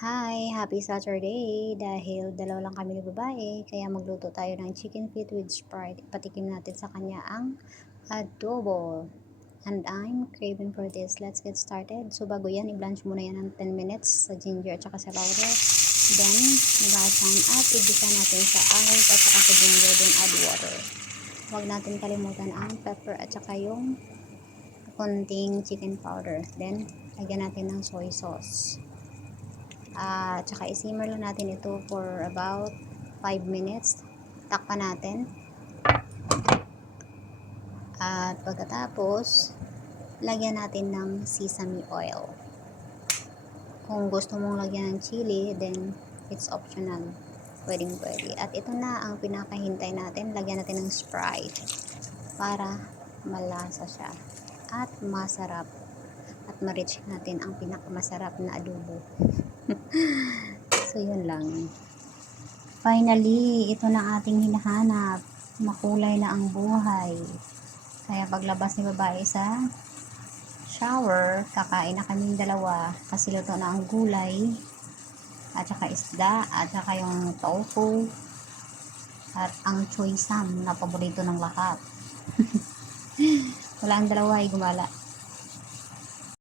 Hi, happy Saturday! Dahil dalawa lang kami ni babae, kaya magluto tayo ng chicken feet with Sprite. Patikim natin sa kanya ang adobo. And I'm craving for this. Let's get started. So bago yan, i-blanch muna yan ng 10 minutes sa ginger at saka sa powder. Then, hugasan at igisa natin sa ahos at saka sa ginger. Then add water. Huwag natin kalimutan ang pepper at saka yung konting chicken powder. Then, lagyan natin ng soy sauce. Tsaka i-simmer lang natin ito for about 5 minutes. Takpan natin. At pagkatapos, lagyan natin ng sesame oil. Kung gusto mong lagyan ng chili, then it's optional. Pwedeng pwede. At ito na ang pinakahintay natin. Lagyan natin ng Sprite para malasa siya. At masarap. At ma-reach natin ang pinakamasarap na adobo. So, yun lang. Finally, ito na ating hinahanap. Makulay na ang buhay. Kaya paglabas ni babae sa shower, kakain na kaming dalawa kasi luto na ang gulay at saka isda at saka yung tofu at ang choy sam na paborito ng lahat. Wala ang dalawa ay gumala.